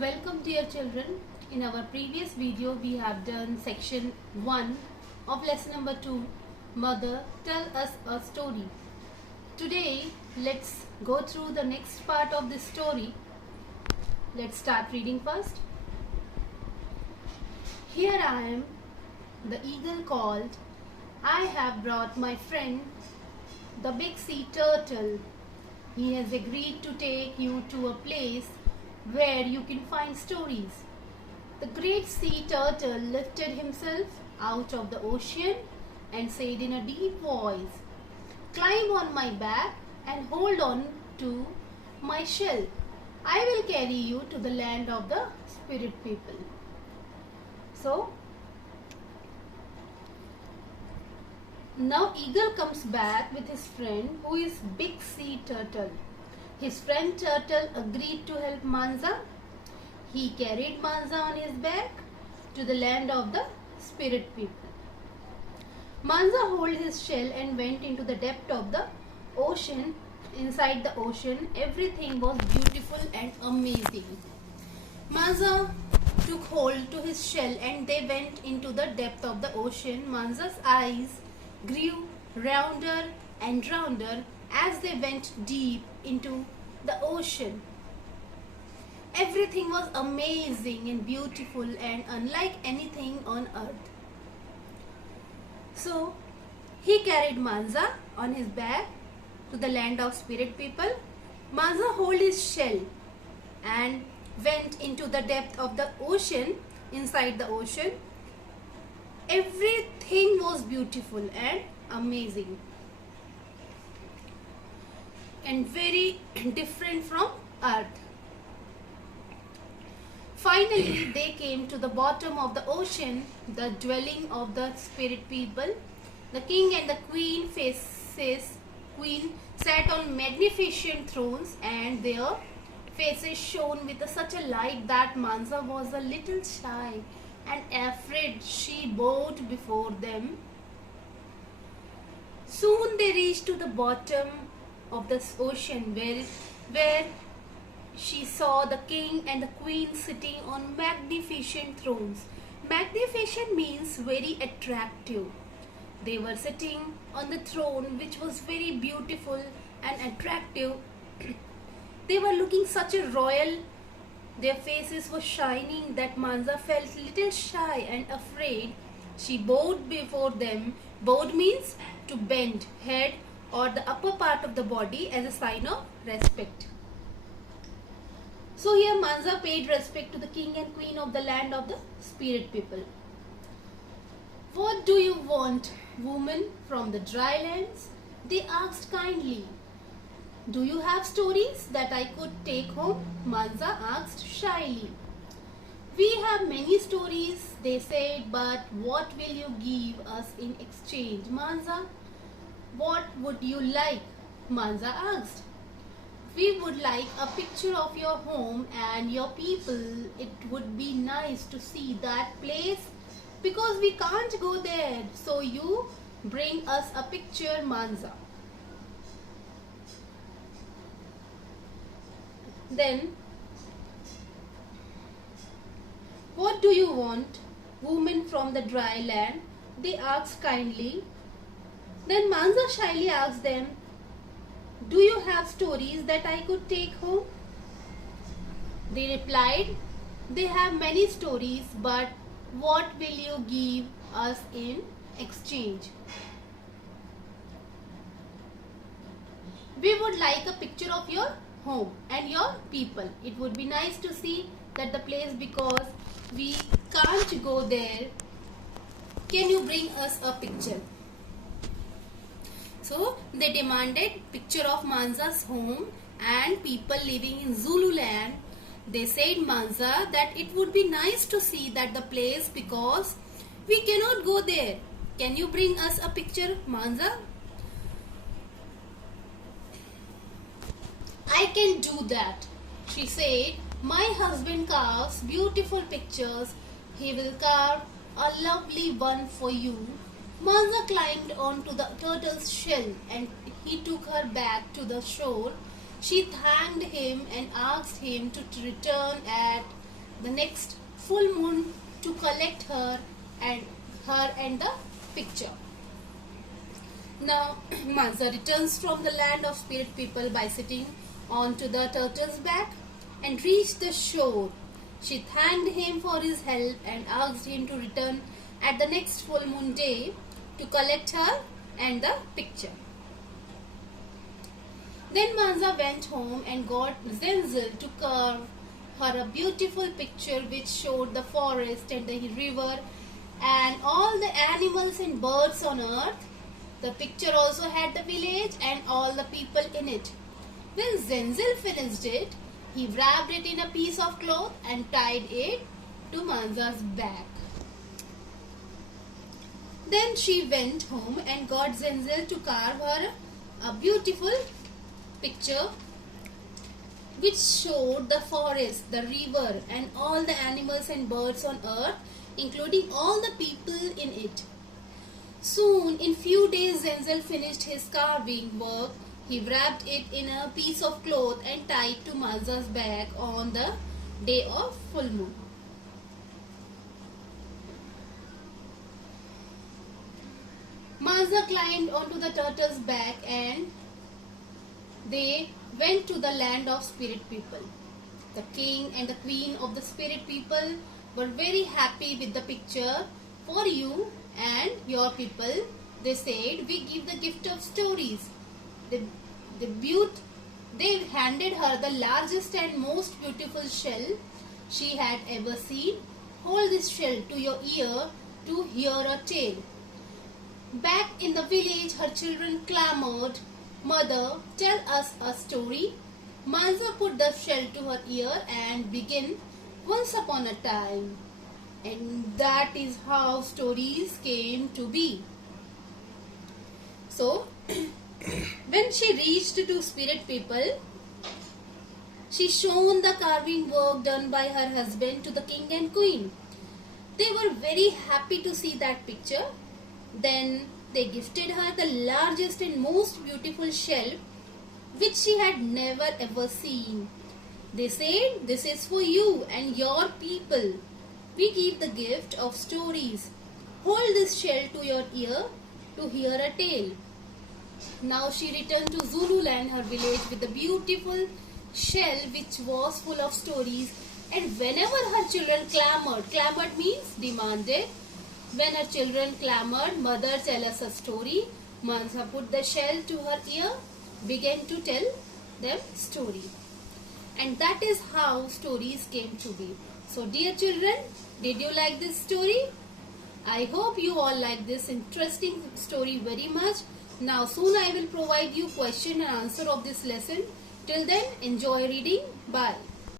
Welcome dear children. In our previous video we have done section 1 of lesson number 2, Mother Tell Us a Story. Today let's go through the next part of this story. Let's start reading first. Here I am, the eagle called. I have brought my friend, the big sea turtle. He has agreed to take you to a place where you can find stories. The great sea turtle lifted himself out of the ocean and said in a deep voice, "Climb on my back and hold on to my shell. I will carry you to the land of the spirit people." So, now eagle comes back with his friend who is big sea turtle. His friend turtle agreed to help Manza. He carried Manza on his back to the land of the spirit people. Manza held his shell and went into the depth of the ocean. Inside the ocean, everything was beautiful and amazing. Manza took hold to his shell and they went into the depth of the ocean. Manza's eyes grew rounder and rounder as they went deep into the ocean. Everything was amazing and beautiful and unlike anything on earth. So he carried Manza on his back to the land of spirit people. Manza held his shell and went into the depth of the ocean. Inside the ocean, everything was beautiful and amazing and very different from earth. Finally, they came to the bottom of the ocean, the dwelling of the spirit people. The king and the queen sat on magnificent thrones, and their faces shone with such a light that Manza was a little shy and afraid. She bowed before them. Soon they reached to the bottom of the ocean where she saw the king and the queen sitting on magnificent thrones. Magnificent means very attractive. They were sitting on the throne which was very beautiful and attractive. They were looking such a royal. Their faces were shining that Manza felt little shy and afraid. She bowed before them. Bowed means to bend head or the upper part of the body as a sign of respect. So here Manza paid respect to the king and queen of the land of the spirit people. "What do you want, woman from the dry lands?" they asked kindly. "Do you have stories that I could take home?" Manza asked shyly. "We have many stories," they said, "but what will you give us in exchange?" Manza, "What would you like?" Manza asked. "We would like a picture of your home and your people. It would be nice to see that place because we can't go there. So you bring us a picture, Manza." Then, "What do you want, woman from the dry land?" they asked kindly. Then Manza shyly asked them, "Do you have stories that I could take home?" They replied, "They have many stories, but what will you give us in exchange?" "We would like a picture of your home and your people. It would be nice to see that the place because we can't go there. Can you bring us a picture?" So they demanded picture of Manza's home and people living in Zululand. They said Manza that it would be nice to see that the place because we cannot go there. Can you bring us a picture, Manza? "I can do that," she said. "My husband carves beautiful pictures. He will carve a lovely one for you." Manza climbed onto the turtle's shell and he took her back to the shore. She thanked him and asked him to return at the next full moon to collect her and the picture. Now Mansa returns from the land of spirit people by sitting onto the turtle's back and reached the shore. She thanked him for his help and asked him to return at the next full moon day to collect her and the picture. Then Mansa went home and got Zenzel to carve her a beautiful picture which showed the forest and the river and all the animals and birds on earth. The picture also had the village and all the people in it. When Zenzel finished it, he wrapped it in a piece of cloth and tied it to Mansa's back. Then she went home and got Zenzel to carve her a beautiful picture which showed the forest, the river and all the animals and birds on earth, including all the people in it. Soon, in few days, Zenzel finished his carving work. He wrapped it in a piece of cloth and tied to Mansa's back on the day of full moon. Mansa climbed onto the turtle's back and they went to the land of spirit people. The king and the queen of the spirit people were very happy with the picture. For you and your people, they said, we give the gift of stories. They handed her the largest and most beautiful shell she had ever seen. Hold this shell to your ear to hear a tale. Back in the village, her children clamored, Mother, tell us a story. Mansa put the shell to her ear and began, Once upon a time. And that is how stories came to be. So, when she reached to spirit people, she shown the carving work done by her husband to the king and queen. They were very happy to see that picture. Then they gifted her the largest and most beautiful shell which she had never ever seen. They said, this is for you and your people. We give the gift of stories. Hold this shell to your ear to hear a tale. Now she returned to Zululand, her village, with a beautiful shell which was full of stories. And whenever her children clamored means demanded. When her children clamored, Mother, tell us a story, Mansa put the shell to her ear, began to tell them story. And that is how stories came to be. So dear children, did you like this story? I hope you all like this interesting story very much. Now soon I will provide you question and answer of this lesson. Till then, enjoy reading. Bye.